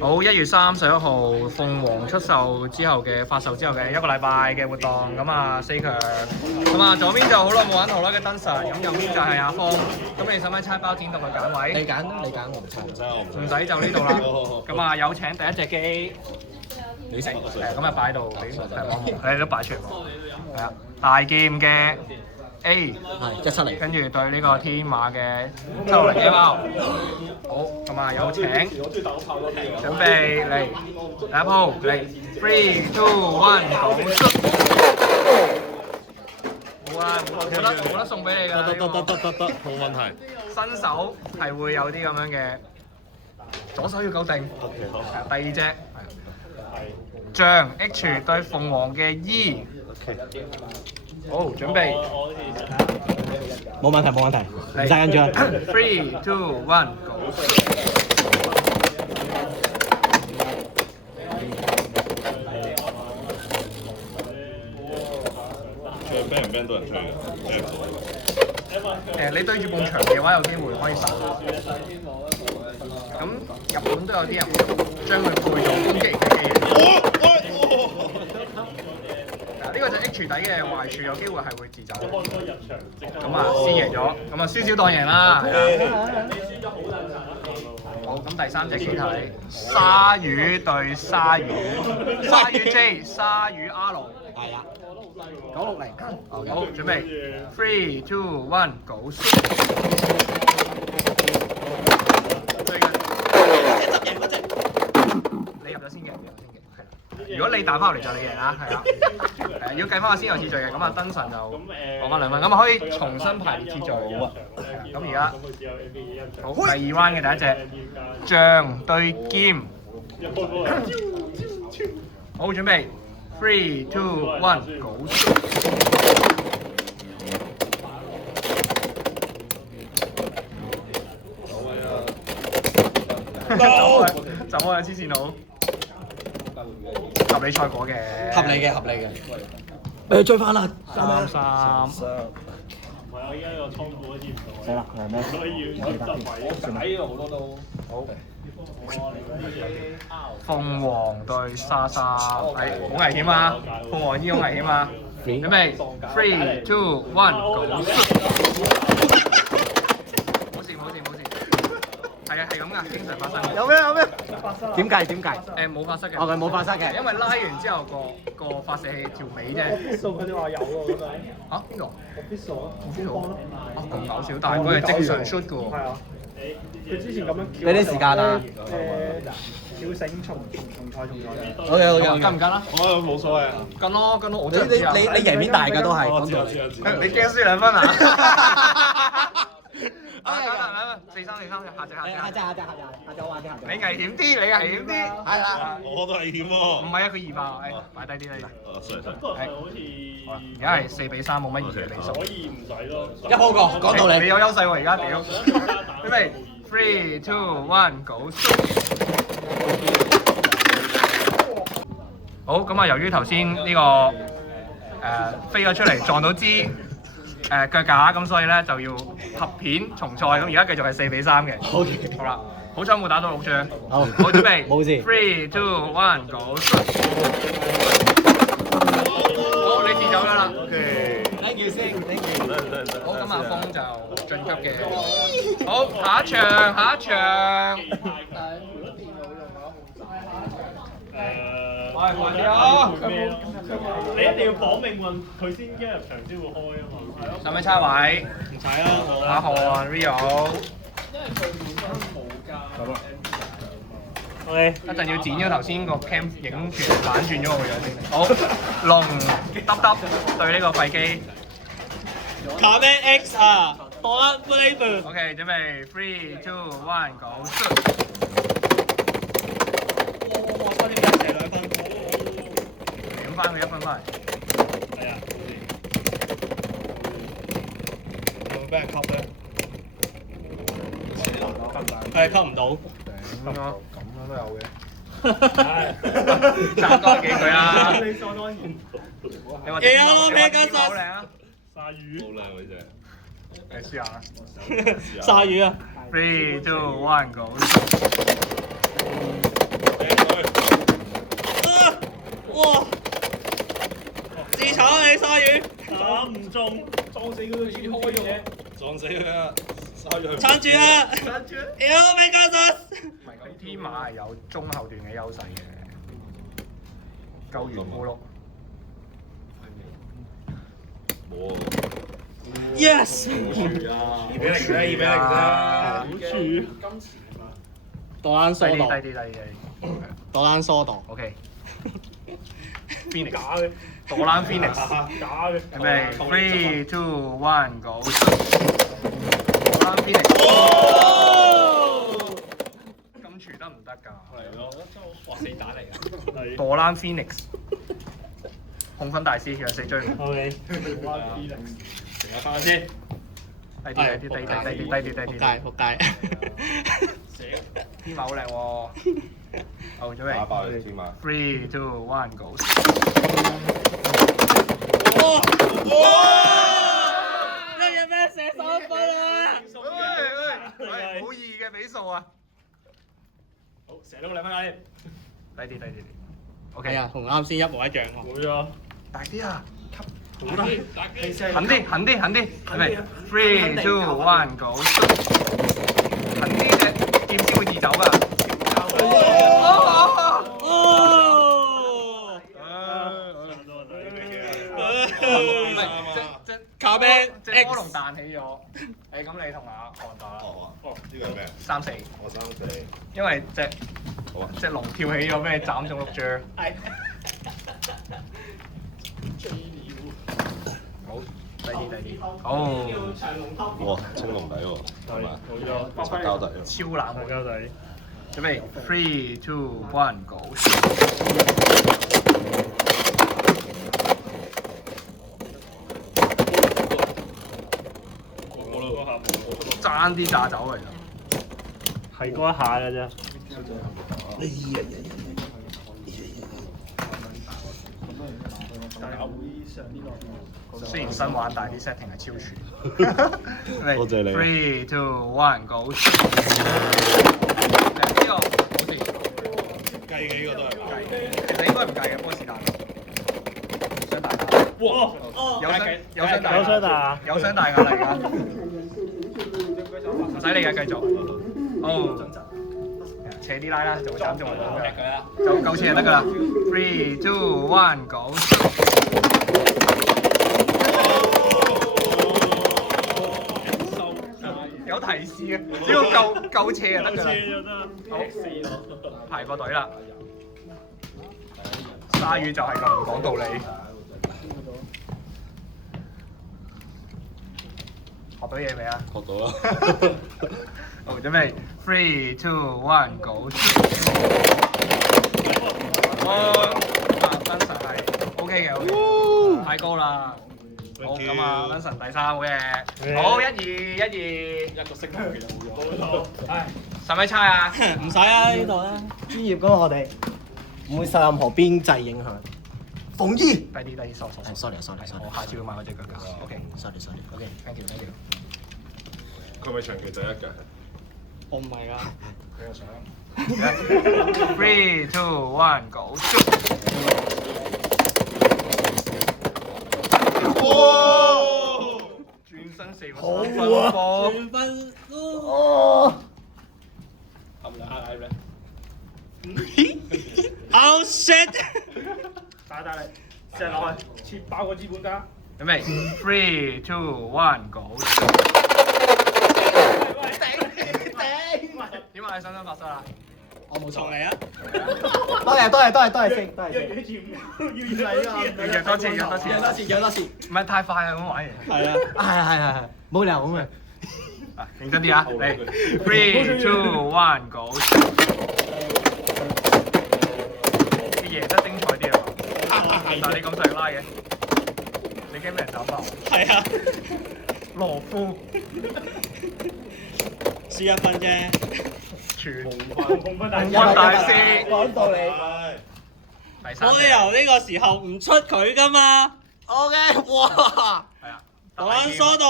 好，1月31號鳳凰出售之後嘅發售之後嘅一個禮拜嘅活動，咁啊4強，咁啊左邊就好耐冇玩圖啦嘅燈神，咁右邊就係阿峰，咁你使唔使猜包剪揼去揀位？你揀啦，你揀我唔錯。唔使就呢度啦，咁啊有請第一隻機，你食咁啊擺度俾你都擺出嚟喎，係啊，大劍嘅 A 係170，跟住對呢個天馬嘅760 ML，好，咁啊有請，準備嚟第一鋪嚟 ，3、2、1，好啊，冇得送俾你㗎啦，得，冇問題。新手係會有啲咁樣嘅，左手要夠定。第二隻象 H 對鳳凰嘅 E， 好準備。冇問題，冇問題，唔使緊張。3、2、1，俾人 ban 到人出去嘅，你對住埲牆嘅話，有機會可以殺。咁日本都有啲人將佢配做攻擊嘅機。呢個就 H 底嘅壞處，有機會係會自走。咁啊，先贏咗，咁啊輸少當贏啦。好，咁第三隻先睇鯊魚對鯊魚，鯊魚 J， 鯊魚 R。係啦960，好，準備3、2、1， go！ 你入咗先嘅，如果你彈翻入嚟就你贏啦，係啦。如果計翻個先後次序嘅，咁啊燈神就攞翻2分，咁啊可以重新排列次序。好啊。咁而家好第2彎嘅第一隻象對劍，好準備。3、2、1， go！ 走啊！黐線佬，合理賽果嘅，合理嘅。你追翻啦3-3。唔係我依家個倉庫好似唔到。死啦，係咩？所以要執位。我解呢度好多都好。鳳凰對莎莎，係好危險啊！鳳凰依好危險啊！準備3、2、1， go！ 冇事，係啊，係咁噶，經常發生嘅。有咩？點計？冇發生嘅。哦，佢冇發生嘅。因為拉完之後個發射器條尾啫。數佢哋話有喎，咁樣。嚇？邊個？必數啊，邊度？咁搞笑，但係佢係正常 shoot 嘅喎。係啊。佢之前咁樣俾啲時間啊。跳繩重賽。好嘅，跟唔跟啦？我冇所謂啊。跟咯，我你真係知啊。贏邊大㗎都係講道理。你驚輸2分啊？4-3，下隻。你危險啲，係啦。我都危險喎。唔係啊，佢2爆，擺低啲啦。不過係好似而家係4-3，冇乜2嘅比數。可以唔使咯。一鋪過，講道理。你有優勢喎，而家屌。準備3、2、1， go！ 好，咁啊，由於頭先呢個飛咗出嚟撞到支腳架，咁所以咧就要合片重賽。咁而家繼續係4-3嘅。好啦，好彩冇打到6張。好，準備。冇事。3、2、1， go！ 好，你自走咗啦。Thank you 先，thank you。好，咁阿峰就晉級嘅。好，下一場。快啲啊！你一定要綁命運，佢先一入場先會開啊嘛。使唔使猜位？唔使啦，阿韓 Rio。OK，一陣要剪咗頭先個 cam 影住反轉咗我個樣先。好，龍揼對呢個廢機。卡咩 X 啊，多啦 flavor。 OK，準備3、2、1， go！ 我點解射2分？點翻佢1分翻嚟。係啊，有冇俾人吸咧？係吸唔到。咁咯都有嘅。爭多幾句啊！你所當然。你話點好靚啊！鯊魚。好靚嗰隻。你試下啦。鯊魚啊！ 3、2、1， go！打唔中，撞死佢都先開嘅。撞死佢啊！收咗佢。撐住啊！撐住！有美加實。唔係咁，天馬係有中後段嘅優勢嘅，夠圓咕碌。冇 Yes。二比零啫，好處。杜蘭低啲，蘇度，低啲。杜蘭蘇度。 OK。假 Phoenix。嘅，杜蘭 Phoenix。假嘅。係咪？3、2、1 go！杜蘭 Phoenix。咁傳得唔得㗎？係咯，哇！死打嚟㗎！係。杜蘭 Phoenix。控分大師，讓死追。 OK。停下翻先。低啲，低啲。仆街。天馬好靚喎！好，準備。打爆你天馬。 3、2、1 go！呢嘢咩射3分啊？喂，好易嘅比數啊！好，射到2分啊！低啲。係 OK。啊，同啱先一模一樣喎。會啊！大啲啊！好啦，狠啲，係咪？3、2、1 go！狠啲啫，劍先會易走㗎。卡兵隻魔龍彈起咗。咁你同阿韓打啦。哦，呢個係咩？ 3-4。我3-4。因為好啊。隻龍跳起咗，俾你斬中6張。好，低啲。好。哇，青龍底喎，係嘛？實交底喎。超冷門。交底。準備3、2、1 go！爭啲炸走嚟啦！係嗰一下嘅啫。雖然新玩，但係啲 setting 係超全。多謝你。 3、2、1 go！呢個好似計幾個都係計。其實應該唔計嘅，波士達。雙大架。哇！有雙大。有雙大架嚟㗎。唔使理嘅，繼續。好。斜啲拉啦，就會斬中人㗎啦。就夠斜就得㗎啦。3、2、1 go！有提示嘅，只要夠斜就得㗎啦。好，排個隊啦。鯊魚就係咁唔講道理。學到嘢未啊？學到啦。好，準備3、2、1 go！ Vincent 係 OK 嘅，太高啦。好，咁啊，Vincent第3好嘅。好，1、2，一個識球其實冇用。冇錯。使唔使猜啊？唔使啊，呢度啦。專業噶嘛我哋，唔會受任何邊際影響。馮姨，低啲，傻。係 sorry，我下次會買嗰隻腳㗎。OK，thank you。佢咪長期第一㗎？我唔係㗎。佢又想。3、2、1 go！ 哇！轉身4個好3分波。全分。哦，冚兩下嚟咧。 Oh shit！ 打你，射落去，切爆個資本家。準備3、2、1 go！ 點啊？你想唔想發生啊？我冇錯嚟啊！多謝先，多謝先。約多次。唔係太快啊！咁玩完。係啊，係，冇理由咁嘅。啊，認真啲啊！嚟3、2、1 go！ 贏得精彩啲啊！但係你咁細拉嘅，你驚俾人斬爆？係啊，羅夫輸1分啫。全紅分大紅分大師講道理。第3。冇理由呢個時候唔出佢㗎嘛。OK，哇！係啊，杜蘭蘇度。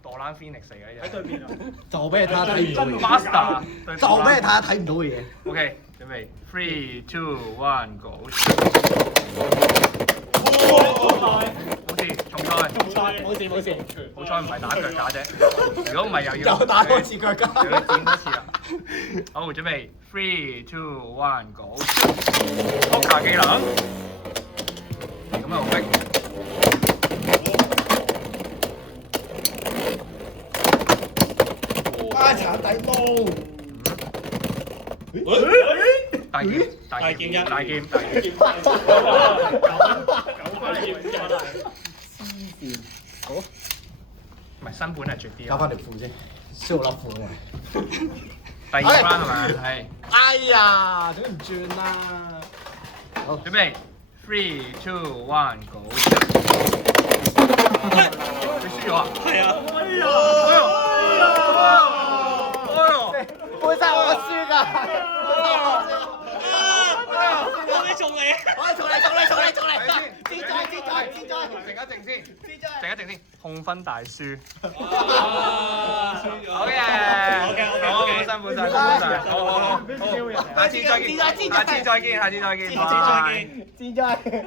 杜蘭 Phoenix 嚟嘅呢隻。喺對面啊！就俾你睇下睇唔到嘅嘢。 Master 就俾你睇下睇唔到嘅嘢。 OK，準備3、2、1 go！ 好似重分冇事。好彩唔係打腳架啫，如果唔係又要又打多次腳架又要剪多次啦。好，準備 3、2、1 go！ 撲卡技能，咁又逼。巴查底毛。大劍，大劍，大劍，大劍。9塊劍真係。好，唔係新盤係絕啲啊！交翻條褲先，燒粒褲啊！第2 round 係咪？係。哎呀，點唔轉啦？好，準備3、2、1 go！ 你輸咗啊？係啊。哎呀！本身我輸㗎。我哋重嚟。重嚟！志在！靜一靜先，靜一靜先，控分大輸。輸咗。好嘅，好辛苦晒，好，下次再見，下次再見，志在。